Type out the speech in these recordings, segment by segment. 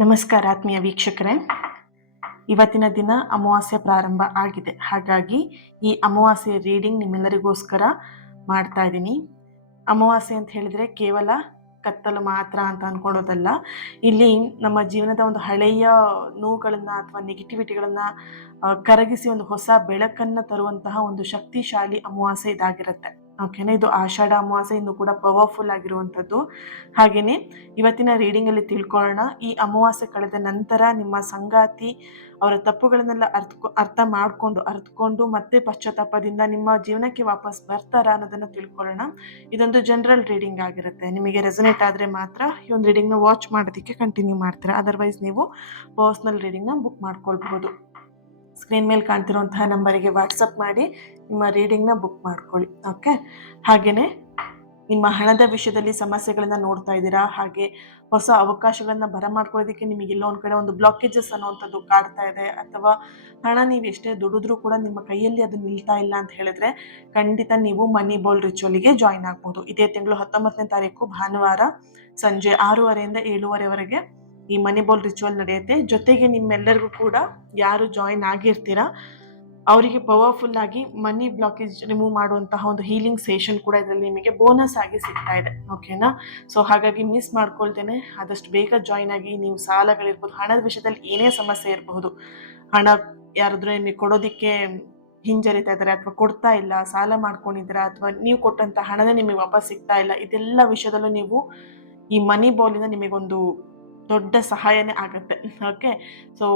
ನಮಸ್ಕಾರ ಆತ್ಮೀಯ ವೀಕ್ಷಕರೇ. ಇವತ್ತಿನ ದಿನ ಅಮಾವಾಸ್ಯೆ ಪ್ರಾರಂಭ ಆಗಿದೆ. ಹಾಗಾಗಿ ಈ ಅಮಾವಾಸ್ಯೆ ರೀಡಿಂಗ್ ನಿಮ್ಮೆಲ್ಲರಿಗೋಸ್ಕರ ಮಾಡ್ತಾ ಇದ್ದೀನಿ. ಅಮಾವಾಸ್ಯೆ ಅಂತ ಹೇಳಿದ್ರೆ ಕೇವಲ ಕತ್ತಲು ಮಾತ್ರ ಅಂತ ಅನ್ಕೊಳ್ಳೋದಲ್ಲ. ಇಲ್ಲಿ ನಮ್ಮ ಜೀವನದ ಒಂದು ಹಳೆಯ ನೋವುಗಳನ್ನ ಅಥವಾ ನೆಗೆಟಿವಿಟಿಗಳನ್ನ ಕರಗಿಸಿ ಒಂದು ಹೊಸ ಬೆಳಕನ್ನ ತರುವಂತಹ ಒಂದು ಶಕ್ತಿಶಾಲಿ ಅಮಾವಾಸ್ಯೆ ಇದಾಗಿರುತ್ತೆ. ಓಕೆನಾ, ಇದು ಆಷಾಢ ಅಮಾವಾಸ್ಯೆ ಇನ್ನೂ ಕೂಡ ಪವರ್ಫುಲ್ ಆಗಿರುವಂಥದ್ದು. ಹಾಗೇನೆ ಇವತ್ತಿನ ರೀಡಿಂಗ್ ಅಲ್ಲಿ ತಿಳ್ಕೊಳ್ಳೋಣ, ಈ ಅಮಾವಾಸ್ಯೆ ಕಳೆದ ನಂತರ ನಿಮ್ಮ ಸಂಗಾತಿ ಅವರ ತಪ್ಪುಗಳನ್ನೆಲ್ಲ ಅರ್ಥಕೊಂಡು ಮತ್ತೆ ಪಶ್ಚಾತ್ತಾಪದಿಂದ ನಿಮ್ಮ ಜೀವನಕ್ಕೆ ವಾಪಸ್ ಬರ್ತಾರಾ ಅನ್ನೋದನ್ನ ತಿಳ್ಕೊಳ್ಳೋಣ. ಇದೊಂದು ಜನರಲ್ ರೀಡಿಂಗ್ ಆಗಿರುತ್ತೆ. ನಿಮಗೆ ರೆಸನೇಟ್ ಆದ್ರೆ ಮಾತ್ರ ಈ ಒಂದು ರೀಡಿಂಗ್ ನ ವಾಚ್ ಮಾಡೋದಕ್ಕೆ ಕಂಟಿನ್ಯೂ ಮಾಡ್ತೀರಾ. ಅದರ್ವೈಸ್ ನೀವು ಪರ್ಸನಲ್ ರೀಡಿಂಗ್ ನ ಬುಕ್ ಮಾಡ್ಕೊಳ್ಬಹುದು. ಸ್ಕ್ರೀನ್ ಮೇಲೆ ಕಾಣ್ತಿರುವಂತಹ ನಂಬರಿಗೆ ವಾಟ್ಸಪ್ ಮಾಡಿ ನಿಮ್ಮ ರೀಡಿಂಗ್ನ ಬುಕ್ ಮಾಡ್ಕೊಳ್ಳಿ. ಓಕೆ, ಹಾಗೆಯೇ ನಿಮ್ಮ ಹಣದ ವಿಷಯದಲ್ಲಿ ಸಮಸ್ಯೆಗಳನ್ನ ನೋಡ್ತಾ ಇದ್ದೀರಾ, ಹಾಗೆ ಹೊಸ ಅವಕಾಶಗಳನ್ನ ಬರಮಾಡ್ಕೊಳ್ಳೋದಕ್ಕೆ ನಿಮಗೆ ಎಲ್ಲೋ ಒಂದು ಕಡೆ ಒಂದು ಬ್ಲಾಕೇಜಸ್ ಅನ್ನುವಂಥದ್ದು ಕಾಡ್ತಾ ಇದೆ, ಅಥವಾ ಹಣ ನೀವು ಎಷ್ಟೇ ದುಡಿದ್ರೂ ಕೂಡ ನಿಮ್ಮ ಕೈಯಲ್ಲಿ ಅದು ನಿಲ್ತಾ ಇಲ್ಲ ಅಂತ ಹೇಳಿದ್ರೆ ಖಂಡಿತ ನೀವು ಮನಿ ಬಾಲ್ ರಿಚುವಲ್ಗೆ ಜಾಯಿನ್ ಆಗ್ಬೋದು. ಇದೇ ತಿಂಗಳು 19ನೇ ತಾರೀಕು ಭಾನುವಾರ ಸಂಜೆ 6:30 ಇಂದ 7:30ವರೆಗೆ ಈ ಮನಿ ಬಾಲ್ ರಿಚುವಲ್ ನಡೆಯುತ್ತೆ. ಜೊತೆಗೆ ನಿಮ್ಮೆಲ್ಲರಿಗೂ ಕೂಡ ಯಾರು ಜಾಯಿನ್ ಆಗಿರ್ತೀರಾ ಅವರಿಗೆ ಪವರ್ಫುಲ್ ಆಗಿ ಮನಿ ಬ್ಲಾಕೇಜ್ ರಿಮೂವ್ ಮಾಡುವಂತಹ ಒಂದು ಹೀಲಿಂಗ್ ಸೆಷನ್ ಕೂಡ ಇದರಲ್ಲಿ ನಿಮಗೆ ಬೋನಸ್ ಆಗಿ ಸಿಗ್ತಾ ಇದೆ. ಓಕೆನಾ, ಸೊ ಹಾಗಾಗಿ ಮಿಸ್ ಮಾಡ್ಕೊಳ್ತೇನೆ, ಆದಷ್ಟು ಬೇಗ ಜಾಯಿನ್ ಆಗಿ. ನೀವು ಸಾಲಗಳಿರ್ಬೋದು, ಹಣದ ವಿಷಯದಲ್ಲಿ ಏನೇ ಸಮಸ್ಯೆ ಇರಬಹುದು, ಹಣ ಯಾರಾದ್ರೂ ನಿಮಗೆ ಕೊಡೋದಿಕ್ಕೆ ಹಿಂಜರಿತಾ ಇದ್ದಾರೆ ಅಥವಾ ಕೊಡ್ತಾ ಇಲ್ಲ, ಸಾಲ ಮಾಡ್ಕೊಂಡಿದ್ದೀರಾ, ಅಥವಾ ನೀವು ಕೊಟ್ಟಂತ ಹಣನೇ ನಿಮಗೆ ವಾಪಸ್ ಸಿಗ್ತಾ ಇಲ್ಲ, ಇದೆಲ್ಲ ವಿಷಯದಲ್ಲೂ ನೀವು ಈ ಮನಿ ಬಾಲಿಂದ ನಿಮಗೊಂದು ದೊಡ್ಡ ಸಹಾಯನೇ ಆಗುತ್ತೆ. ಓಕೆ, ಸೊ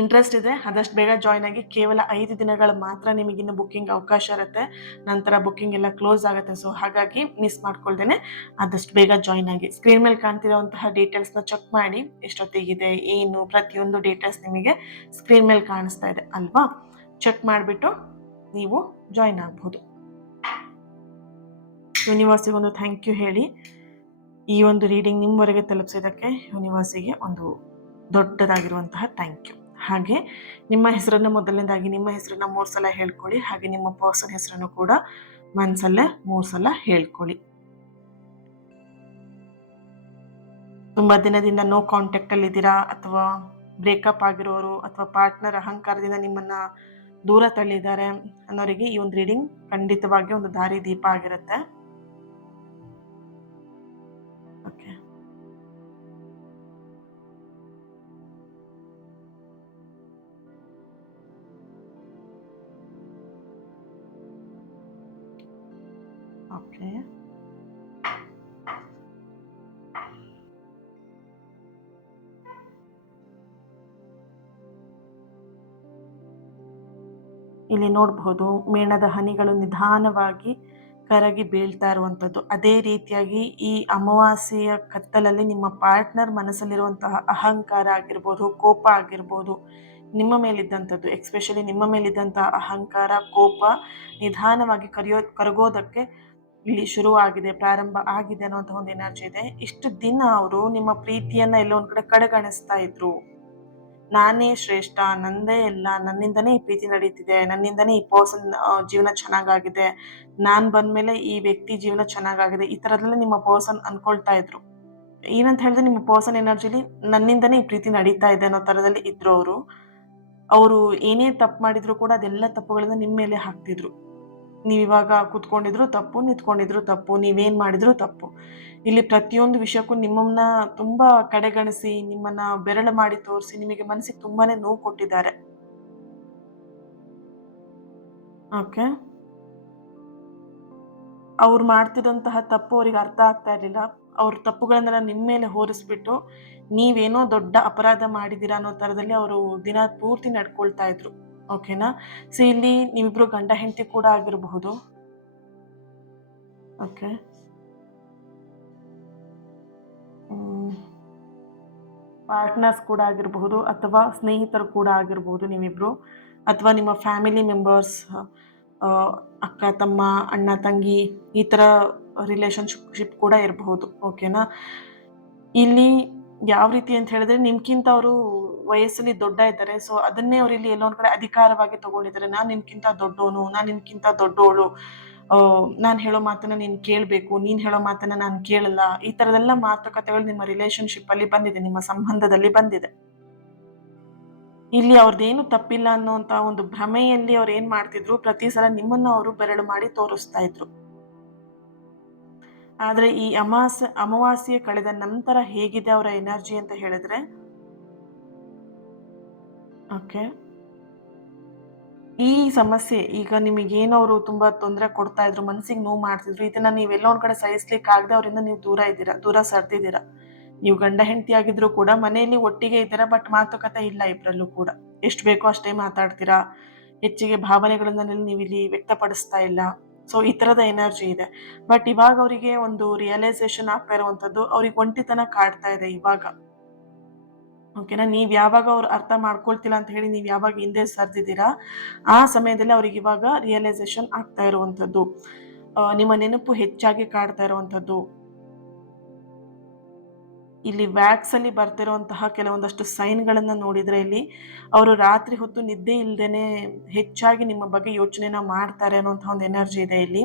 ಇಂಟ್ರೆಸ್ಟ್ ಇದೆ ಆದಷ್ಟು ಬೇಗ ಜಾಯ್ನ್ ಆಗಿ. ಕೇವಲ 5 ದಿನಗಳು ಮಾತ್ರ ನಿಮಗಿನ್ನು ಬುಕ್ಕಿಂಗ್ ಅವಕಾಶ ಇರುತ್ತೆ, ನಂತರ ಬುಕ್ಕಿಂಗ್ ಎಲ್ಲ ಕ್ಲೋಸ್ ಆಗುತ್ತೆ. ಸೊ ಹಾಗಾಗಿ ಮಿಸ್ ಮಾಡ್ಕೊಳ್ದೇನೆ ಆದಷ್ಟು ಬೇಗ ಜಾಯ್ನ್ ಆಗಿ. ಸ್ಕ್ರೀನ್ ಮೇಲೆ ಕಾಣ್ತಿರುವಂತಹ ಡೀಟೇಲ್ಸ್ನ ಚೆಕ್ ಮಾಡಿ, ಎಷ್ಟೊತ್ತಿಗಿದೆ ಏನು ಪ್ರತಿಯೊಂದು ಡೀಟೇಲ್ಸ್ ನಿಮಗೆ ಸ್ಕ್ರೀನ್ ಮೇಲೆ ಕಾಣಿಸ್ತಾ ಇದೆ ಅಲ್ವಾ. ಚೆಕ್ ಮಾಡಿಬಿಟ್ಟು ನೀವು ಜಾಯ್ನ್ ಆಗ್ಬೋದು. ಯೂನಿವರ್ಸಿಗೆ ಒಂದು ಥ್ಯಾಂಕ್ ಯು ಹೇಳಿ, ಈ ಒಂದು ರೀಡಿಂಗ್ ನಿಮ್ಮವರೆಗೆ ತಲುಪಿಸಿದ್ದಕ್ಕೆ ಯೂನಿವರ್ಸಿಗೆ ಒಂದು ದೊಡ್ಡದಾಗಿರುವಂತಹ ಥ್ಯಾಂಕ್ ಯು. ಹಾಗೆ ನಿಮ್ಮ ಹೆಸರನ್ನು ಮೊದಲನೇದಾಗಿ ನಿಮ್ಮ ಹೆಸರನ್ನ 3 ಸಲ ಹೇಳ್ಕೊಳ್ಳಿ. ಹಾಗೆ ನಿಮ್ಮ ಪರ್ಸನ್ ಹೆಸರನ್ನು ಕೂಡ ಮನಸ್ಸಲ್ಲೇ 3 ಸಲ ಹೇಳ್ಕೊಳ್ಳಿ. ತುಂಬಾ ದಿನದಿಂದ ನೋ ಕಾಂಟ್ಯಾಕ್ಟ್ ಅಲ್ಲಿ ಇದ್ದೀರಾ, ಅಥವಾ ಬ್ರೇಕಪ್ ಆಗಿರೋರು, ಅಥವಾ ಪಾರ್ಟ್ನರ್ ಅಹಂಕಾರದಿಂದ ನಿಮ್ಮನ್ನ ದೂರ ತಳ್ಳಿದ್ದಾರೆ ಅನ್ನೋರಿಗೆ ಈ ಒಂದು ರೀಡಿಂಗ್ ಖಂಡಿತವಾಗಿ ಒಂದು ದಾರಿ ದೀಪ ಆಗಿರುತ್ತೆ. ಓಕೆ, ಓಕೆ, ಇಲ್ಲಿ ನೋಡಬಹುದು ಮೇಣದ ಹನಿಗಳು ನಿಧಾನವಾಗಿ ಕರಗಿ ಬೀಳ್ತಾ ಇರುವಂಥದ್ದು. ಅದೇ ರೀತಿಯಾಗಿ ಈ ಅಮಾವಾಸ್ಯೆಯ ಕತ್ತಲಲ್ಲಿ ನಿಮ್ಮ ಪಾರ್ಟ್ನರ್ ಮನಸ್ಸಲ್ಲಿರುವಂತಹ ಅಹಂಕಾರ ಆಗಿರ್ಬೋದು, ಕೋಪ ಆಗಿರ್ಬೋದು, ನಿಮ್ಮ ಮೇಲಿದ್ದಂಥದ್ದು, ಎಕ್ಸ್ಪೆಷಲಿ ನಿಮ್ಮ ಮೇಲಿದ್ದಂತಹ ಅಹಂಕಾರ, ಕೋಪ ನಿಧಾನವಾಗಿ ಕರಗೋದಕ್ಕೆ ಇಲ್ಲಿ ಶುರುವಾಗಿದೆ, ಪ್ರಾರಂಭ ಆಗಿದೆ ಅನ್ನೋಂಥ ಒಂದು ಎನರ್ಜಿ ಇದೆ. ಇಷ್ಟು ದಿನ ಅವರು ನಿಮ್ಮ ಪ್ರೀತಿಯನ್ನ ಎಲ್ಲೋ ಒಂದ್ ಕಡೆ ಕಡೆಗಣಿಸ್ತಾ ಇದ್ರು. ನಾನೇ ಶ್ರೇಷ್ಠ, ನಂದೇ ಎಲ್ಲ, ನನ್ನಿಂದನೇ ಈ ಪ್ರೀತಿ ನಡೀತಿದೆ, ನನ್ನಿಂದನೇ ಈ ಪರ್ಸನ್ ಜೀವನ ಚೆನ್ನಾಗಾಗಿದೆ, ನಾನ್ ಬಂದ್ಮೇಲೆ ಈ ವ್ಯಕ್ತಿ ಜೀವನ ಚೆನ್ನಾಗಾಗಿದೆ, ಈ ತರದೆಲ್ಲ ನಿಮ್ಮ ಪರ್ಸನ್ ಅನ್ಕೊಳ್ತಾ ಇದ್ರು. ಏನಂತ ಹೇಳಿದ್ರೆ ನಿಮ್ಮ ಪರ್ಸನ್ ಎನರ್ಜಿಲಿ ನನ್ನಿಂದನೇ ಈ ಪ್ರೀತಿ ನಡೀತಾ ಇದೆ ಅನ್ನೋ ತರದಲ್ಲಿ ಇದ್ರು ಅವರು. ಅವರು ಏನೇ ತಪ್ಪು ಮಾಡಿದ್ರು ಕೂಡ ಅದೆಲ್ಲ ತಪ್ಪುಗಳನ್ನ ನಿಮ್ಮ ಮೇಲೆ ಹಾಕ್ತಿದ್ರು. ನೀವಿವಾಗ ಕೂತ್ಕೊಂಡಿದ್ರು ತಪ್ಪು, ನಿಂತ್ಕೊಂಡಿದ್ರು ತಪ್ಪು, ನೀವೇನ್ ಮಾಡಿದ್ರು ತಪ್ಪು. ಇಲ್ಲಿ ಪ್ರತಿಯೊಂದು ವಿಷಯಕ್ಕೂ ನಿಮ್ಮನ್ನ ತುಂಬಾ ಕಡೆಗಣಿಸಿ, ನಿಮ್ಮನ್ನ ಬೆರಳು ಮಾಡಿ ತೋರಿಸಿ, ನಿಮಗೆ ಮನಸ್ಸಿಗೆ ತುಂಬಾನೇ ನೋವು ಕೊಟ್ಟಿದ್ದಾರೆ. ಓಕೆ, ಅವ್ರು ಮಾಡ್ತಿದ್ದಂತಹ ತಪ್ಪು ಅವ್ರಿಗೆ ಅರ್ಥ ಆಗ್ತಾ ಇರ್ಲಿಲ್ಲ. ಅವ್ರ ತಪ್ಪುಗಳನ್ನೆಲ್ಲ ನಿಮ್ಮ ಮೇಲೆ ಹೋರಿಸ್ಬಿಟ್ಟು ನೀವೇನೋ ದೊಡ್ಡ ಅಪರಾಧ ಮಾಡಿದೀರಾ ಅನ್ನೋ ತರದಲ್ಲಿ ಅವರು ದಿನ ಪೂರ್ತಿ ನಡ್ಕೊಳ್ತಾ ಇದ್ರು. ಓಕೆನಾ, ಸೊ ಇಲ್ಲಿ ನೀವಿಬ್ರು ಗಂಡ ಹೆಂಡತಿ ಕೂಡ ಆಗಿರಬಹುದು. ಓಕೆ, ಪಾರ್ಟ್ನರ್ಸ್ ಕೂಡ ಆಗಿರಬಹುದು, ಅಥವಾ ಸ್ನೇಹಿತರು ಕೂಡ ಆಗಿರಬಹುದು ನೀವಿಬ್ರು, ಅಥವಾ ನಿಮ್ಮ ಫ್ಯಾಮಿಲಿ ಮೆಂಬರ್ಸ್, ಅಕ್ಕ ತಮ್ಮ, ಅಣ್ಣ ತಂಗಿ, ಈ ಥರ ರಿಲೇಷನ್ಶಿಪ್ ಕೂಡ ಇರಬಹುದು. ಓಕೆನಾ, ಇಲ್ಲಿ ಯಾವ ರೀತಿ ಅಂತ ಹೇಳಿದ್ರೆ ನಿಮ್ಗಿಂತ ಅವರು ವಯಸ್ಸಲ್ಲಿ ದೊಡ್ಡ ಇದ್ದಾರೆ. ಸೊ ಅದನ್ನೇ ಅವ್ರು ಇಲ್ಲಿ ಎಲ್ಲೋ ಒಂದ್ ಕಡೆ ಅಧಿಕಾರವಾಗಿ ತಗೊಂಡಿದ್ದಾರೆ. ನಾನು ನಿನ್ಕಿಂತ ದೊಡ್ಡವನು, ನಾನು ನಿನ್ಕಿಂತ ದೊಡ್ಡವಳು, ನಾನು ಹೇಳೋ ಮಾತನ್ನ ನೀನು ಕೇಳಬೇಕು, ನೀನು ಹೇಳೋ ಮಾತನ್ನ ನಾನು ಕೇಳಲ್ಲ, ಈ ಥರದೆಲ್ಲ ಮಾತುಕತೆಗಳು ನಿಮ್ಮ ರಿಲೇಶನ್ಶಿಪ್ಪಲ್ಲಿ ಬಂದಿದೆ, ನಿಮ್ಮ ಸಂಬಂಧದಲ್ಲಿ ಬಂದಿದೆ. ಇಲ್ಲಿ ಅವ್ರದ್ದೇನು ತಪ್ಪಿಲ್ಲ ಅನ್ನೋಂಥ ಒಂದು ಭ್ರಮೆಯಲ್ಲಿ ಅವ್ರು ಏನು ಮಾಡ್ತಿದ್ರು, ಪ್ರತಿ ಸಲ ನಿಮ್ಮನ್ನು ಅವರು ಬೆರಳು ಮಾಡಿ ತೋರಿಸ್ತಾ ಇದ್ರು. ಆದರೆ ಈ ಅಮಾವಾಸ್ಯೆ ಕಳೆದ ನಂತರ ಹೇಗಿದೆ ಅವರ ಎನರ್ಜಿ ಅಂತ ಹೇಳಿದ್ರೆ, ಓಕೆ, ಈ ಸಮಸ್ಯೆ ಈಗ ನಿಮಗೇನು ಅವರು ತುಂಬ ತೊಂದರೆ ಕೊಡ್ತಾ ಇದ್ರು, ಮನಸ್ಸಿಗೆ ನೋವು ಮಾಡ್ತಿದ್ರು, ಇದನ್ನ ನೀವೆಲ್ಲೋ ಒಂದ್ ಕಡೆ ಸಹಿಸ್ಲಿಕ್ಕಾಗದೆ ಅವರಿಂದ ನೀವು ದೂರ ಸರ್ದಿದ್ದೀರಾ. ನೀವು ಗಂಡ ಹೆಂಡತಿ ಆಗಿದ್ರು ಕೂಡ ಮನೆಯಲ್ಲಿ ಒಟ್ಟಿಗೆ ಇದ್ದೀರಾ, ಬಟ್ ಮಾತುಕತೆ ಇಲ್ಲ ಇಬ್ಬರಲ್ಲೂ ಕೂಡ. ಎಷ್ಟು ಬೇಕೋ ಅಷ್ಟೇ ಮಾತಾಡ್ತೀರಾ, ಹೆಚ್ಚಿಗೆ ಭಾವನೆಗಳನ್ನ ನೀವು ಇಲ್ಲಿ ವ್ಯಕ್ತಪಡಿಸ್ತಾ ಇಲ್ಲ. ಸೊ ಈ ತರದ ಎನರ್ಜಿ ಇದೆ. ಬಟ್ ಇವಾಗ ಅವರಿಗೆ ಒಂದು ರಿಯಲೈಸೇಷನ್ ಆಗ್ತಾ ಇರುವಂತದ್ದು, ಅವ್ರಿಗೆ ಒಂಟಿತನ ಕಾಡ್ತಾ ಇದೆ ಇವಾಗ. ಓಕೆನಾ, ನೀವ್ ಯಾವಾಗ ಅವ್ರು ಅರ್ಥ ಮಾಡ್ಕೊಳ್ತಿಲ್ಲ ಅಂತ ಹೇಳಿ ನೀವ್ ಯಾವಾಗ ಹಿಂದೆ ಸರ್ದಿದ್ದೀರಾ, ಆ ಸಮಯದಲ್ಲಿ ಅವ್ರಿಗೆ ಇವಾಗ ರಿಯಲೈಸೇಷನ್ ಆಗ್ತಾ ಇರುವಂತದ್ದು. ನಿಮ್ಮ ನೆನಪು ಹೆಚ್ಚಾಗಿ ಕಾಡ್ತಾ ಇರುವಂತದ್ದು. ಇಲ್ಲಿ ವ್ಯಾಕ್ಸ್ ಅಲ್ಲಿ ಬರ್ತಿರುವಂತಹ ಕೆಲವೊಂದಷ್ಟು ಸೈನ್ಗಳನ್ನ ನೋಡಿದ್ರೆ, ಇಲ್ಲಿ ಅವರು ರಾತ್ರಿ ಹೊತ್ತು ನಿದ್ದೆ ಇಲ್ದೇನೆ ಹೆಚ್ಚಾಗಿ ನಿಮ್ಮ ಬಗ್ಗೆ ಯೋಚನೆನ ಮಾಡ್ತಾರೆ ಅನ್ನುವಂತಹ ಒಂದು ಎನರ್ಜಿ ಇದೆ ಇಲ್ಲಿ.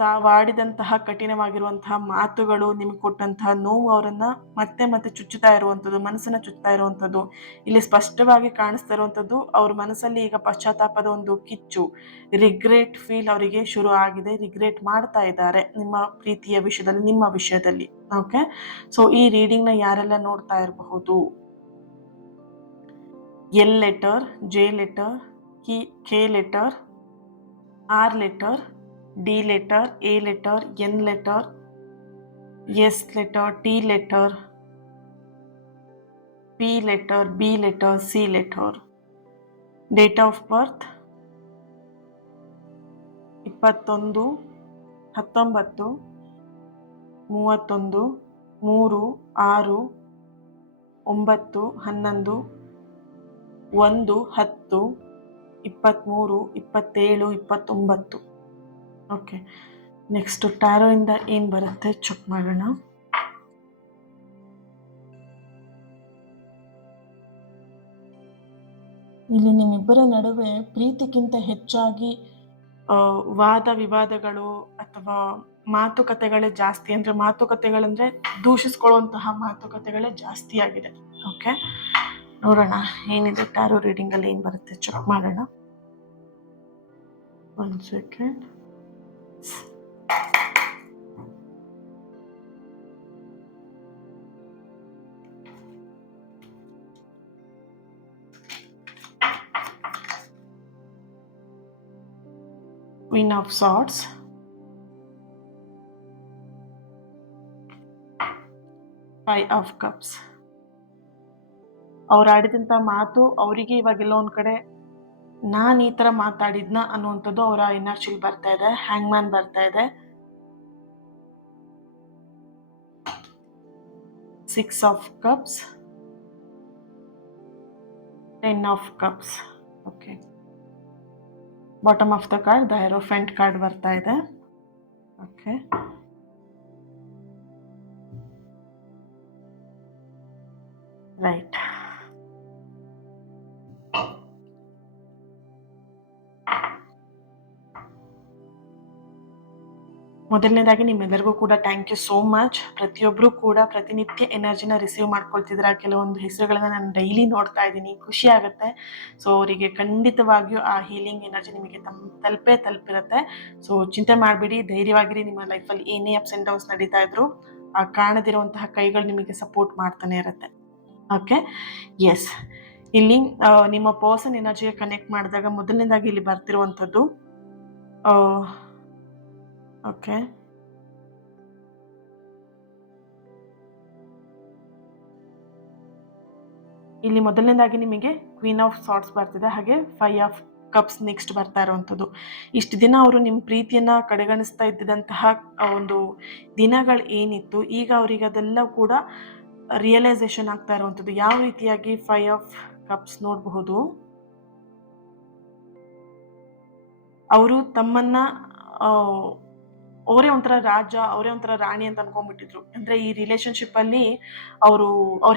ತಾವಾಡಿದಂತಹ ಕಠಿಣವಾಗಿರುವಂತಹ ಮಾತುಗಳು, ನಿಮ್ಗೆ ಕೊಟ್ಟಂತಹ ನೋವು ಅವರನ್ನ ಮತ್ತೆ ಮತ್ತೆ ಚುಚ್ಚುತ್ತಾ ಇರುವಂಥದ್ದು, ಮನಸ್ಸನ್ನ ಚುಚ್ಚುತ್ತಾ ಇರುವಂಥದ್ದು ಇಲ್ಲಿ ಸ್ಪಷ್ಟವಾಗಿ ಕಾಣಿಸ್ತಾ ಇರುವಂಥದ್ದು. ಅವ್ರ ಮನಸ್ಸಲ್ಲಿ ಈಗ ಪಶ್ಚಾತ್ತಾಪದ ಒಂದು ಕಿಚ್ಚು, ರಿಗ್ರೆಟ್ ಫೀಲ್ ಅವರಿಗೆ ಶುರು ಆಗಿದೆ. ರಿಗ್ರೆಟ್ ಮಾಡ್ತಾ ಇದ್ದಾರೆ ನಿಮ್ಮ ಪ್ರೀತಿಯ ವಿಷಯದಲ್ಲಿ, ನಿಮ್ಮ ವಿಷಯದಲ್ಲಿ. ಓಕೆ, ಸೊ ಈ ರೀಡಿಂಗ್ ನ ಯಾರೆಲ್ಲ ನೋಡ್ತಾ ಇರಬಹುದು, L letter, J letter, K letter, R letter, D letter, A letter, N letter, S letter, T letter, P letter, B letter, C letter. Date of birth 21 19 31 3 6 9 11 1 10 23 27 29. Okay, next taro ಇಂದ ಏನ್ ಬರುತ್ತೆ check ಮಾಡೋಣ. ಇಲ್ಲಿ ನಿಮ್ಮಿಬ್ಬರ ನಡುವೆ ಪ್ರೀತಿಗಿಂತ ಹೆಚ್ಚಾಗಿ ವಾದ ವಿವಾದಗಳು ಅಥವಾ ಮಾತುಕತೆಗಳೇ ಜಾಸ್ತಿ. ಅಂದ್ರೆ ಮಾತುಕತೆಗಳಂದ್ರೆ ದೂಷಿಸ್ಕೊಳ್ಳುವಂತಹ ಮಾತುಕತೆಗಳೇ ಜಾಸ್ತಿ ಆಗಿದೆ. ಓಕೆ, ನೋಡೋಣ ಏನಿದೆ ಟ್ಯಾರೋ ರೀಡಿಂಗ್ ಅಲ್ಲಿ ಏನ್ ಬರುತ್ತೆ ಚೆಕ್ ಮಾಡೋಣ. 1 second. Queen of Swords, 5 of Cups. ಅವ್ರು ಆಡಿದಂಥ ಮಾತು ಅವರಿಗೆ ಇವಾಗೆಲ್ಲ ಒಂದ್ ಕಡೆ ನಾನು ಈ ತರ ಮಾತಾಡಿದ್ನ ಅನ್ನುವಂಥದ್ದು ಅವರ ಎನರ್ಜಿ ಬರ್ತಾ ಇದೆ. ಹ್ಯಾಂಗ್ಮ್ಯಾನ್ ಬರ್ತಾ ಇದೆ, 6 of Cups, 10 of Cups. Okay, bottom of the card the hierophant card ಬರ್ತಾ ಇದೆ. Okay, right. ಮೊದಲನೇದಾಗಿ ನಿಮ್ಮೆಲ್ಲರಿಗೂ ಕೂಡ ಥ್ಯಾಂಕ್ ಯು ಸೋ ಮಚ್. ಪ್ರತಿಯೊಬ್ಬರು ಕೂಡ ಪ್ರತಿನಿತ್ಯ ಎನರ್ಜಿನ ರಿಸೀವ್ ಮಾಡ್ಕೊಳ್ತಿದ್ದೀರಾ. ಕೆಲವೊಂದು ಹೆಸರುಗಳನ್ನ ನಾನು ಡೈಲಿ ನೋಡ್ತಾ ಇದ್ದೀನಿ, ಖುಷಿ ಆಗುತ್ತೆ. ಸೊ ಅವರಿಗೆ ಖಂಡಿತವಾಗಿಯೂ ಆ ಹೀಲಿಂಗ್ ಎನರ್ಜಿ ನಿಮಗೆ ತಲುಪಿರುತ್ತೆ. ಸೊ ಚಿಂತೆ ಮಾಡಬೇಡಿ, ಧೈರ್ಯವಾಗಿರಿ. ನಿಮ್ಮ ಲೈಫಲ್ಲಿ ಏನೇ ಅಪ್ಸ್ ಆ್ಯಂಡ್ ಡೌನ್ಸ್ ನಡೀತಾ ಇದ್ರು ಆ ಕಾಣದಿರುವಂತಹ ಕೈಗಳು ನಿಮಗೆ ಸಪೋರ್ಟ್ ಮಾಡ್ತಾನೆ ಇರುತ್ತೆ. Okay, yes. ಇಲ್ಲಿ ನಿಮ್ಮ ಪರ್ಸನ್ ಎನರ್ಜಿಗೆ ಕನೆಕ್ಟ್ ಮಾಡಿದಾಗ ಮೊದಲನೇದಾಗಿ ಇಲ್ಲಿ ಬರ್ತಿರುವಂಥದ್ದು, ಓಕೆ, ಇಲ್ಲಿ ಮೊದಲನೇದಾಗಿ ನಿಮಗೆ ಕ್ವೀನ್ ಆಫ್ ಸಾರ್ಟ್ಸ್ ಬರ್ತಿದೆ, ಹಾಗೆ 5 ಆಫ್ ಕಪ್ಸ್ ನೆಕ್ಸ್ಟ್ ಬರ್ತಾ ಇರುವಂಥದ್ದು. ಇಷ್ಟು ದಿನ ಅವರು ನಿಮ್ಮ ಪ್ರೀತಿಯನ್ನ ಕಡೆಗಣಿಸ್ತಾ ಇದ್ದಂತಹ ಒಂದು ದಿನಗಳು ಏನಿತ್ತು, ಈಗ ಅವರಿಗೆ ಅದೆಲ್ಲ ಕೂಡ ರಿಯಲೈಸೇಷನ್ ಆಗ್ತಾ ಇರುವಂಥದ್ದು. ಯಾವ ರೀತಿಯಾಗಿ 5 ಆಫ್ ಕಪ್ಸ್ ನೋಡಬಹುದು, ಅವರು ತಮ್ಮನ್ನ ಅವರೇ ಒಂಥರ ರಾಜ, ಅವರೇ ಒಂಥರ ರಾಣಿ ಅಂತ ಅನ್ಕೊಂಡ್ಬಿಟ್ಟಿದ್ರು. ಅಂದ್ರೆ ಈ ರಿಲೇಶನ್ಶಿಪ್ ಅಲ್ಲಿ ಅವ್ರು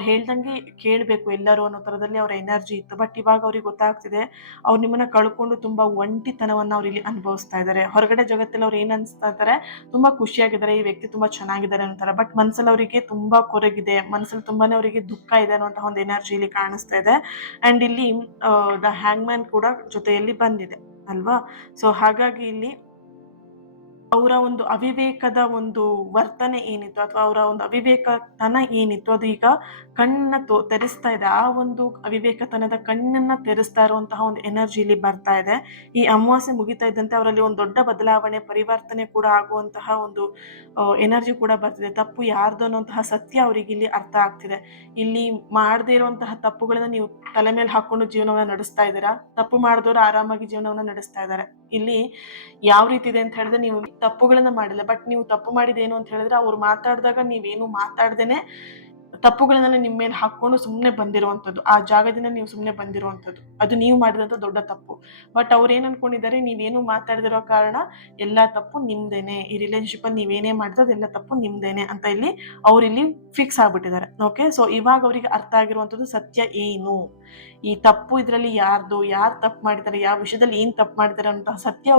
ಹೇಳ್ದಂಗೆ ಕೇಳ್ಬೇಕು ಎಲ್ಲರೂ ಅನ್ನೋ ತರದಲ್ಲಿ ಅವ್ರ ಎನರ್ಜಿ ಇತ್ತು. ಬಟ್ ಇವಾಗ ಅವ್ರಿಗೆ ಗೊತ್ತಾಗ್ತಿದೆ, ಅವ್ರು ನಿಮ್ಮನ್ನ ಕಳ್ಕೊಂಡು ತುಂಬಾ ಒಂಟಿತನವನ್ನ ಅವ್ರು ಇಲ್ಲಿ ಅನುಭವಿಸ್ತಾ ಇದ್ದಾರೆ. ಹೊರಗಡೆ ಜಗತ್ತಲ್ಲಿ ಅವ್ರು ಏನ್ ಅನ್ಸ್ತಾ ಇದ್ದಾರೆ, ತುಂಬಾ ಖುಷಿಯಾಗಿದ್ದಾರೆ, ಈ ವ್ಯಕ್ತಿ ತುಂಬಾ ಚೆನ್ನಾಗಿದ್ದಾರೆ ಅಂತಾರೆ. ಬಟ್ ಮನ್ಸಲ್ಲಿ ಅವರಿಗೆ ತುಂಬಾ ಕೊರಗಿದೆ, ಮನ್ಸಲ್ಲಿ ತುಂಬಾನೇ ಅವರಿಗೆ ದುಃಖ ಇದೆ ಅನ್ನುವಂತಹ ಒಂದು ಎನರ್ಜಿ ಇಲ್ಲಿ ಕಾಣಿಸ್ತಾ ಇದೆ. ಅಂಡ್ ಇಲ್ಲಿ ದ ಹ್ಯಾಂಗ್ ಮ್ಯಾನ್ ಕೂಡ ಜೊತೆಯಲ್ಲಿ ಬಂದಿದೆ ಅಲ್ವಾ. ಸೊ ಹಾಗಾಗಿ ಇಲ್ಲಿ ಅವರ ಒಂದು ಅವಿವೇಕದ ಒಂದು ವರ್ತನೆ ಏನಿತ್ತು, ಅಥವಾ ಅವರ ಒಂದು ಅವಿವೇಕತನ ಏನಿತ್ತು, ಅದು ಈಗ ಕಣ್ಣನ್ನ ತೆರೆಸ್ತಾ ಇದೆ. ಆ ಒಂದು ಅವಿವೇಕತನದ ಕಣ್ಣನ್ನ ತೆರೆಸ್ತಾ ಇರುವಂತಹ ಒಂದು ಎನರ್ಜಿ ಇಲ್ಲಿ ಬರ್ತಾ ಇದೆ. ಈ ಅಮಾವಾಸ್ಯೆ ಮುಗಿತಾ ಇದ್ದಂತೆ ಅವರಲ್ಲಿ ಒಂದು ದೊಡ್ಡ ಬದಲಾವಣೆ, ಪರಿವರ್ತನೆ ಕೂಡ ಆಗುವಂತಹ ಒಂದು ಎನರ್ಜಿ ಕೂಡ ಬರ್ತಿದೆ. ತಪ್ಪು ಯಾರ್ದು ಅನ್ನುವಂತಹ ಸತ್ಯ ಅವರಿಗೆ ಇಲ್ಲಿ ಅರ್ಥ ಆಗ್ತಿದೆ. ಇಲ್ಲಿ ಮಾಡದೇ ಇರುವಂತಹ ತಪ್ಪುಗಳನ್ನ ನೀವು ತಲೆ ಮೇಲೆ ಹಾಕೊಂಡು ಜೀವನವನ್ನ ನಡೆಸ್ತಾ ಇದ್ದೀರಾ. ತಪ್ಪು ಮಾಡಿದವರು ಆರಾಮಾಗಿ ಜೀವನವನ್ನ ನಡೆಸ್ತಾ ಇದ್ದಾರೆ. ಇಲ್ಲಿ ಯಾವ ರೀತಿ ಇದೆ ಅಂತ ಹೇಳಿದ್ರೆ, ನೀವು ತಪ್ಪುಗಳನ್ನ ಮಾಡಿಲ್ಲ, ಬಟ್ ನೀವು ತಪ್ಪು ಮಾಡಿದೇನು ಅಂತ ಹೇಳಿದ್ರೆ, ಅವ್ರು ಮಾತಾಡಿದಾಗ ನೀವೇನು ಮಾತಾಡ್ದೇನೆ ತಪ್ಪುಗಳನ್ನೆಲ್ಲ ನಿಮ್ಮ ಮೇಲೆ ಹಾಕೊಂಡು ಸುಮ್ಮನೆ ಬಂದಿರುವಂಥದ್ದು, ಆ ಜಾಗದಿಂದ ನೀವು ಸುಮ್ಮನೆ ಬಂದಿರುವಂಥದ್ದು, ಅದು ನೀವು ಮಾಡಿದಂಥ ದೊಡ್ಡ ತಪ್ಪು. ಬಟ್ ಅವ್ರು ಏನ್ ಅನ್ಕೊಂಡಿದ್ದಾರೆ, ನೀವೇನು ಮಾತಾಡದಿರೋ ಕಾರಣ ಎಲ್ಲಾ ತಪ್ಪು ನಿಮ್ದೇನೆ, ಈ ರಿಲೇಶನ್ಶಿಪ್ ಅಲ್ಲಿ ನೀವೇನೇ ಮಾಡಿದ್ರೆ ಅದೆಲ್ಲ ತಪ್ಪು ನಿಮ್ದೇನೆ ಅಂತ ಇಲ್ಲಿ ಇಲ್ಲಿ ಫಿಕ್ಸ್ ಆಗ್ಬಿಟ್ಟಿದ್ದಾರೆ. ಓಕೆ, ಸೊ ಇವಾಗ ಅವ್ರಿಗೆ ಅರ್ಥ ಆಗಿರುವಂಥದ್ದು ಸತ್ಯ ಏನು, ಈ ತಪ್ಪು ಇದ್ರಲ್ಲಿ ಯಾರ್ದು, ಯಾರು ತಪ್ಪು ಮಾಡಿದ್ದಾರೆ, ಯಾವ ವಿಷಯದಲ್ಲಿ ಏನ್ ತಪ್ಪು ಮಾಡಿದ್ದಾರೆ ಅಂತ ಸತ್ಯ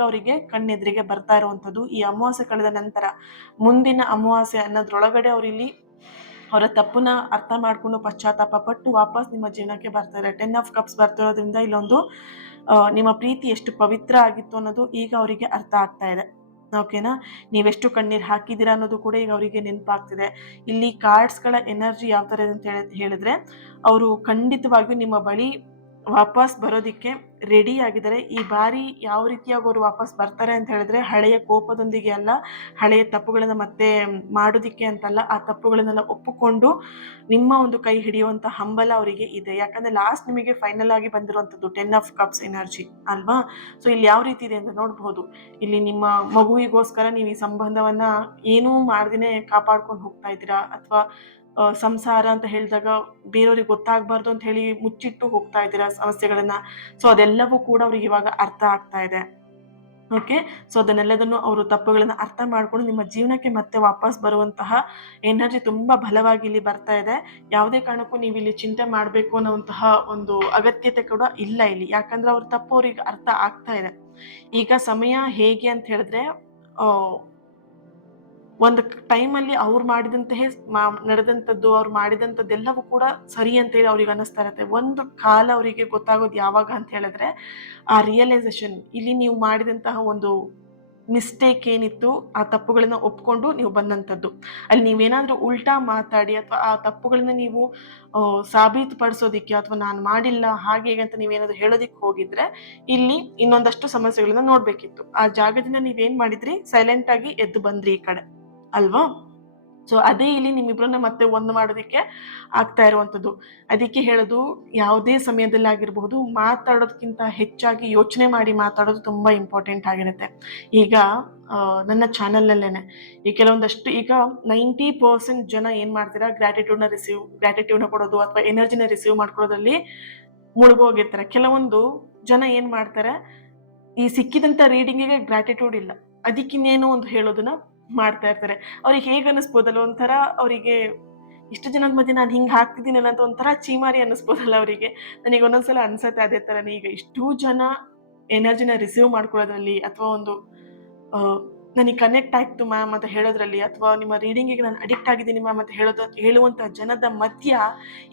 ಅವರಿಗೆ ಕಣ್ಣೆದುರಿಗೆ ಬರ್ತಾ ಇರುವಂಥದ್ದು ಈ ಅಮಾವಾಸ್ಯೆ ಕಳೆದ ನಂತರ. ಮುಂದಿನ ಅಮಾವಾಸ್ಯೆ ಅನ್ನೋದ್ರೊಳಗಡೆ ಇಲ್ಲಿ ಅವರ ತಪ್ಪನ್ನ ಅರ್ಥ ಮಾಡ್ಕೊಂಡು ಪಶ್ಚಾತ್ತಾಪ ಪಟ್ಟು ವಾಪಸ್ ನಿಮ್ಮ ಜೀವನಕ್ಕೆ ಬರ್ತಾರೆ. 10 ಆಫ್ ಕಪ್ಸ್ ಬರ್ತಿರೋದ್ರಿಂದ ಇಲ್ಲೊಂದು ನಿಮ್ಮ ಪ್ರೀತಿ ಎಷ್ಟು ಪವಿತ್ರ ಆಗಿತ್ತು ಅನ್ನೋದು ಈಗ ಅವರಿಗೆ ಅರ್ಥ ಆಗ್ತಾ ಇದೆ. ಓಕೆನಾ, ನೀವೆಷ್ಟು ಕಣ್ಣೀರು ಹಾಕಿದ್ದೀರಾ ಅನ್ನೋದು ಕೂಡ ಈಗ ಅವರಿಗೆ ನೆನಪಾಗ್ತಿದೆ. ಇಲ್ಲಿ ಕಾರ್ಡ್ಸ್ಗಳ ಎನರ್ಜಿ ಯಾವ ತರ ಇದೆ ಅಂತ ಹೇಳಿದ್ರೆ, ಅವರು ಖಂಡಿತವಾಗಿಯೂ ನಿಮ್ಮ ಬಳಿ ವಾಪಸ್ ಬರೋದಿಕ್ಕೆ ರೆಡಿ ಆಗಿದ್ದಾರೆ. ಈ ಬಾರಿ ಯಾವ ರೀತಿಯಾಗಿ ಅವರು ವಾಪಸ್ ಬರ್ತಾರೆ ಅಂತ ಹೇಳಿದ್ರೆ, ಹಳೆಯ ಕೋಪದೊಂದಿಗೆ ಅಲ್ಲ, ಹಳೆಯ ತಪ್ಪುಗಳನ್ನ ಮತ್ತೆ ಮಾಡೋದಿಕ್ಕೆ ಅಂತಲ್ಲ, ಆ ತಪ್ಪುಗಳನ್ನೆಲ್ಲ ಒಪ್ಪಿಕೊಂಡು ನಿಮ್ಮ ಒಂದು ಕೈ ಹಿಡಿಯುವಂತ ಹಂಬಲ ಅವರಿಗೆ ಇದೆ. ಯಾಕಂದ್ರೆ ಲಾಸ್ಟ್ ನಿಮಗೆ ಫೈನಲ್ ಆಗಿ ಬಂದಿರುವಂತದ್ದು 10 ಆಫ್ ಕಪ್ಸ್ ಎನರ್ಜಿ ಅಲ್ವಾ. ಸೊ ಇಲ್ಲಿ ಯಾವ ರೀತಿ ಇದೆ ಅಂತ ನೋಡ್ಬಹುದು. ಇಲ್ಲಿ ನಿಮ್ಮ ಮಗುವಿಗೋಸ್ಕರ ನೀವು ಈ ಸಂಬಂಧವನ್ನ ಏನೂ ಮಾಡ್ದೇನೆ ಕಾಪಾಡ್ಕೊಂಡು ಹೋಗ್ತಾ ಇದ್ದೀರಾ, ಅಥವಾ ಸಂಸಾರ ಅಂತ ಹೇಳಿದಾಗ ಬೇರೆಯವ್ರಿಗೆ ಗೊತ್ತಾಗಬಾರ್ದು ಅಂತ ಹೇಳಿ ಮುಚ್ಚಿಟ್ಟು ಹೋಗ್ತಾ ಇದ್ದೀರಾ ಸಮಸ್ಯೆಗಳನ್ನ. ಸೊ ಅದೆಲ್ಲವೂ ಕೂಡ ಅವ್ರಿಗೆ ಇವಾಗ ಅರ್ಥ ಆಗ್ತಾ ಇದೆ. ಓಕೆ, ಸೊ ಅದನ್ನೆಲ್ಲದನ್ನು ಅವರು ತಪ್ಪುಗಳನ್ನ ಅರ್ಥ ಮಾಡ್ಕೊಂಡು ನಿಮ್ಮ ಜೀವನಕ್ಕೆ ಮತ್ತೆ ವಾಪಸ್ ಬರುವಂತಹ ಎನರ್ಜಿ ತುಂಬಾ ಬಲವಾಗಿ ಇಲ್ಲಿ ಬರ್ತಾ ಇದೆ. ಯಾವುದೇ ಕಾರಣಕ್ಕೂ ನೀವು ಇಲ್ಲಿ ಚಿಂತೆ ಮಾಡಬೇಕು ಅನ್ನುವಂತಹ ಒಂದು ಅಗತ್ಯತೆ ಕೂಡ ಇಲ್ಲ ಇಲ್ಲಿ. ಯಾಕಂದ್ರೆ ಅವ್ರ ತಪ್ಪು ಅವ್ರಿಗೆ ಅರ್ಥ ಆಗ್ತಾ ಇದೆ. ಈಗ ಸಮಯ ಹೇಗೆ ಅಂತ ಹೇಳಿದ್ರೆ, ಒಂದು ಟೈಮಲ್ಲಿ ಅವ್ರು ಮಾಡಿದಂತಹ ನಡೆದಂಥದ್ದು, ಅವ್ರು ಮಾಡಿದಂಥದ್ದೆಲ್ಲವೂ ಕೂಡ ಸರಿ ಅಂತ ಹೇಳಿ ಅವ್ರಿಗೆ ಅನ್ನಿಸ್ತಾ ಇರುತ್ತೆ. ಒಂದು ಕಾಲ ಅವರಿಗೆ ಗೊತ್ತಾಗೋದು ಯಾವಾಗ ಅಂತ ಹೇಳಿದ್ರೆ, ಆ ರಿಯಲೈಸೇಷನ್, ಇಲ್ಲಿ ನೀವು ಮಾಡಿದಂತಹ ಒಂದು ಮಿಸ್ಟೇಕ್ ಏನಿತ್ತು, ಆ ತಪ್ಪುಗಳನ್ನ ಒಪ್ಕೊಂಡು ನೀವು ಬಂದಂಥದ್ದು. ಅಲ್ಲಿ ನೀವೇನಾದ್ರೂ ಉಲ್ಟಾ ಮಾತಾಡಿ ಅಥವಾ ಆ ತಪ್ಪುಗಳನ್ನ ನೀವು ಸಾಬೀತುಪಡಿಸೋದಿಕ್ಕೆ, ಅಥವಾ ನಾನು ಮಾಡಿಲ್ಲ ಹಾಗೆ ಅಂತ ನೀವೇನಾದ್ರೂ ಹೇಳೋದಿಕ್ಕೆ ಹೋಗಿದ್ರೆ, ಇಲ್ಲಿ ಇನ್ನೊಂದಷ್ಟು ಸಮಸ್ಯೆಗಳನ್ನ ನೋಡ್ಬೇಕಿತ್ತು. ಆ ಜಾಗದಿಂದ ನೀವೇನ್ ಮಾಡಿದ್ರಿ, ಸೈಲೆಂಟ್ ಆಗಿ ಎದ್ದು ಬಂದ್ರಿ ಈ ಕಡೆ ಅಲ್ವಾ. ಸೊ ಅದೇ ಇಲ್ಲಿ ನಿಮ್ಮಿಬ್ರನ್ನ ಮತ್ತೆ ಒಂದು ಮಾಡೋದಿಕ್ಕೆ ಆಗ್ತಾ ಇರುವಂಥದ್ದು. ಅದಕ್ಕೆ ಹೇಳೋದು, ಯಾವುದೇ ಸಮಯದಲ್ಲಿ ಆಗಿರಬಹುದು, ಮಾತಾಡೋದಕ್ಕಿಂತ ಹೆಚ್ಚಾಗಿ ಯೋಚನೆ ಮಾಡಿ ಮಾತಾಡೋದು ತುಂಬಾ ಇಂಪಾರ್ಟೆಂಟ್ ಆಗಿರುತ್ತೆ. ಈಗ ನನ್ನ ಚಾನಲ್ನಲ್ಲೇನೆ ಈ ಕೆಲವೊಂದಷ್ಟು, ಈಗ 90% ಜನ ಏನ್ ಮಾಡ್ತೀರಾ, ಗ್ರಾಟಿಟ್ಯೂಡ್ನ ಕೊಡೋದು ಅಥವಾ ಎನರ್ಜಿನ ರಿಸೀವ್ ಮಾಡ್ಕೊಳ್ಳೋದ್ರಲ್ಲಿ ಮುಳುಗೋಗಿರ್ತಾರೆ. ಕೆಲವೊಂದು ಜನ ಏನ್ ಮಾಡ್ತಾರೆ, ಈ ಸಿಕ್ಕಿದಂತ ರೀಡಿಂಗಿಗೆ ಗ್ರಾಟಿಟ್ಯೂಡ್ ಇಲ್ಲ, ಅದಕ್ಕಿನ್ನೇನೋ ಒಂದು ಹೇಳೋದನ್ನ ಮಾಡ್ತಾ ಇರ್ತಾರೆ. ಅವ್ರಿಗೆ ಹೇಗೆ ಅನ್ನಿಸ್ಬೋದಲ್ಲ, ಒಂಥರ ಅವರಿಗೆ ಇಷ್ಟು ಜನದ ಮಧ್ಯೆ ನಾನು ಹಿಂಗೆ ಹಾಕ್ತಿದ್ದೀನಲ್ಲ ಅಂತ ಒಂಥರ ಚೀಮಾರಿ ಅನ್ನಿಸ್ಬೋದಲ್ಲ ಅವರಿಗೆ. ನನಗೆ ಒಂದೊಂದ್ಸಲ ಅನ್ಸತ್ತೆ ಅದೇ ಥರನೇ. ಈಗ ಇಷ್ಟು ಜನ ಎನರ್ಜಿನ ರಿಸೀವ್ ಮಾಡ್ಕೊಳ್ಳೋದ್ರಲ್ಲಿ, ಅಥವಾ ಒಂದು ನನಗೆ ಕನೆಕ್ಟ್ ಆಯ್ತು ಮ್ಯಾಮ್ ಅಂತ ಹೇಳೋದ್ರಲ್ಲಿ, ಅಥವಾ ನಿಮ್ಮ ರೀಡಿಂಗಿಗೆ ನಾನು ಅಡಿಕ್ಟ್ ಆಗಿದ್ದೀನಿ ಮ್ಯಾಮ್ ಅಂತ ಹೇಳುವಂಥ ಜನದ ಮಧ್ಯ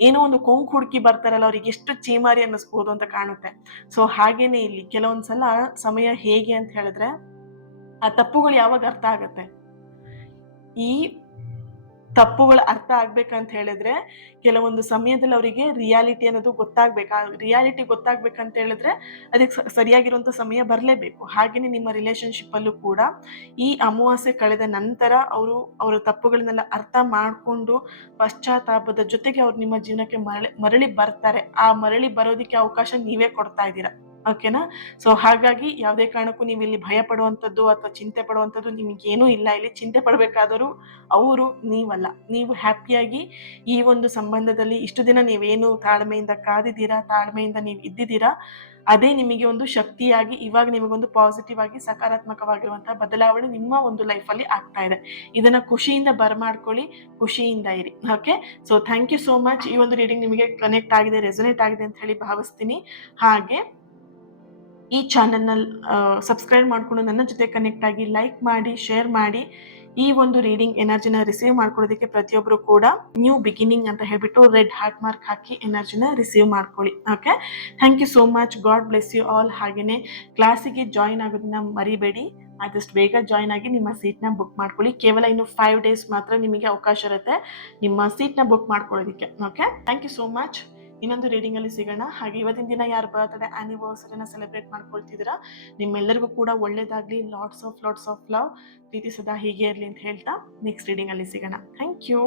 ಏನೋ ಒಂದು ಕೊಂಕು ಹುಡುಕಿ ಬರ್ತಾರಲ್ಲ, ಅವ್ರಿಗೆ ಎಷ್ಟು ಚೀಮಾರಿ ಅನ್ನಿಸ್ಬೋದು ಅಂತ ಕಾಣುತ್ತೆ. ಸೊ ಹಾಗೇನೆ ಇಲ್ಲಿ ಕೆಲವೊಂದ್ಸಲ ಸಮಯ ಹೇಗೆ ಅಂತ ಹೇಳಿದ್ರೆ, ಆ ತಪ್ಪುಗಳು ಯಾವಾಗ ಅರ್ಥ ಆಗತ್ತೆ, ಈ ತಪ್ಪುಗಳು ಅರ್ಥ ಆಗ್ಬೇಕಂತ ಹೇಳಿದ್ರೆ ಕೆಲವೊಂದು ಸಮಯದಲ್ಲಿ ಅವರಿಗೆ ರಿಯಾಲಿಟಿ ಅನ್ನೋದು ಗೊತ್ತಾಗ್ಬೇಕು. ಆ ರಿಯಾಲಿಟಿ ಗೊತ್ತಾಗ್ಬೇಕಂತ ಹೇಳಿದ್ರೆ ಅದಕ್ಕೆ ಸರಿಯಾಗಿರುವಂತ ಸಮಯ ಬರಲೇಬೇಕು. ಹಾಗೇನೆ ನಿಮ್ಮ ರಿಲೇಶನ್ಶಿಪ್ ಅಲ್ಲೂ ಕೂಡ ಈ ಅಮಾವಾಸ್ಯೆ ಕಳೆದ ನಂತರ ಅವರ ತಪ್ಪುಗಳನ್ನೆಲ್ಲ ಅರ್ಥ ಮಾಡ್ಕೊಂಡು ಪಶ್ಚಾತ್ತಾಪದ ಜೊತೆಗೆ ಅವ್ರು ನಿಮ್ಮ ಜೀವನಕ್ಕೆ ಮರಳಿ ಬರ್ತಾರೆ. ಆ ಮರಳಿ ಬರೋದಿಕ್ಕೆ ಅವಕಾಶ ನೀವೇ ಕೊಡ್ತಾ ಇದ್ದೀರಾ. ಓಕೆನಾ? ಸೊ ಹಾಗಾಗಿ ಯಾವುದೇ ಕಾರಣಕ್ಕೂ ನೀವು ಇಲ್ಲಿ ಭಯ ಪಡುವಂಥದ್ದು ಅಥವಾ ಚಿಂತೆ ಪಡುವಂಥದ್ದು ನಿಮಗೇನೂ ಇಲ್ಲ. ಇಲ್ಲಿ ಚಿಂತೆ ಪಡಬೇಕಾದರೂ ಅವರು ನೀವಲ್ಲ. ನೀವು ಹ್ಯಾಪಿಯಾಗಿ ಈ ಒಂದು ಸಂಬಂಧದಲ್ಲಿ ಇಷ್ಟು ದಿನ ನೀವೇನು ತಾಳ್ಮೆಯಿಂದ ಕಾದಿದ್ದೀರಾ, ತಾಳ್ಮೆಯಿಂದ ನೀವು ಇದ್ದಿದ್ದೀರಾ, ಅದೇ ನಿಮಗೆ ಒಂದು ಶಕ್ತಿಯಾಗಿ ಇವಾಗ ನಿಮಗೊಂದು ಪಾಸಿಟಿವ್ ಆಗಿ ಸಕಾರಾತ್ಮಕವಾಗಿರುವಂತಹ ಬದಲಾವಣೆ ನಿಮ್ಮ ಒಂದು ಲೈಫಲ್ಲಿ ಆಗ್ತಾ ಇದೆ. ಇದನ್ನ ಖುಷಿಯಿಂದ ಬರ್ಮಾಡ್ಕೊಳ್ಳಿ, ಖುಷಿಯಿಂದ ಇರಿ. Okay, so thank you so much. ಈ ಒಂದು ರೀಡಿಂಗ್ ನಿಮಗೆ ಕನೆಕ್ಟ್ ಆಗಿದೆ, ರೆಸೊನೇಟ್ ಆಗಿದೆ ಅಂತ ಹೇಳಿ ಭಾವಿಸ್ತೀನಿ. ಹಾಗೆ ಈ ಚಾನಲ್ನ ಸಬ್ಸ್ಕ್ರೈಬ್ ಮಾಡಿಕೊಂಡು ನನ್ನ ಜೊತೆ ಕನೆಕ್ಟ್ ಆಗಿ ಲೈಕ್ ಮಾಡಿ, ಶೇರ್ ಮಾಡಿ. ಈ ಒಂದು ರೀಡಿಂಗ್ ಎನರ್ಜಿನ ರಿಸೀವ್ ಮಾಡ್ಕೊಳ್ಳೋದಕ್ಕೆ ಪ್ರತಿಯೊಬ್ಬರು ಕೂಡ ನ್ಯೂ ಬಿಗಿನಿಂಗ್ ಅಂತ ಹೇಳ್ಬಿಟ್ಟು ರೆಡ್ ಹಾರ್ಟ್ ಮಾರ್ಕ್ ಹಾಕಿ ಎನರ್ಜಿನ ರಿಸೀವ್ ಮಾಡ್ಕೊಳ್ಳಿ. Okay, thank you so much. God bless you all. ಹಾಗೆಯೇ ಕ್ಲಾಸಿಗೆ ಜಾಯಿನ್ ಆಗೋದನ್ನ ಮರಿಬೇಡಿ. ಆದಷ್ಟು ಬೇಗ ಜಾಯಿನ್ ಆಗಿ ನಿಮ್ಮ ಸೀಟ್ನ ಬುಕ್ ಮಾಡ್ಕೊಳ್ಳಿ. ಕೇವಲ ಇನ್ನು 5 days ಮಾತ್ರ ನಿಮಗೆ ಅವಕಾಶ ಇರುತ್ತೆ ನಿಮ್ಮ ಸೀಟ್ನ ಬುಕ್ ಮಾಡ್ಕೊಳ್ಳೋದಕ್ಕೆ. Okay, thank you so much. ಇನ್ನೊಂದು ರೀಡಿಂಗ್ ಅಲ್ಲಿ ಸಿಗೋಣ. ಹಾಗೆ ಇವತ್ತಿನ ದಿನ ಯಾರು ಬರ್ತ್ಡೇ ಆನಿವರ್ಸರಿನ ಸೆಲೆಬ್ರೇಟ್ ಮಾಡ್ಕೊಳ್ತಿದ್ದೀರಾ, ನಿಮ್ಮೆಲ್ಲರಿಗೂ ಕೂಡ ಒಳ್ಳೇದಾಗ್ಲಿ. ಲಾಟ್ಸ್ ಆಫ್ ಲವ್, ಪ್ರೀತಿ ಸದಾ ಹೀಗೆ ಇರಲಿ ಅಂತ ಹೇಳ್ತಾ ನೆಕ್ಸ್ಟ್ ರೀಡಿಂಗ್ ಅಲ್ಲಿ ಸಿಗೋಣ. Thank you.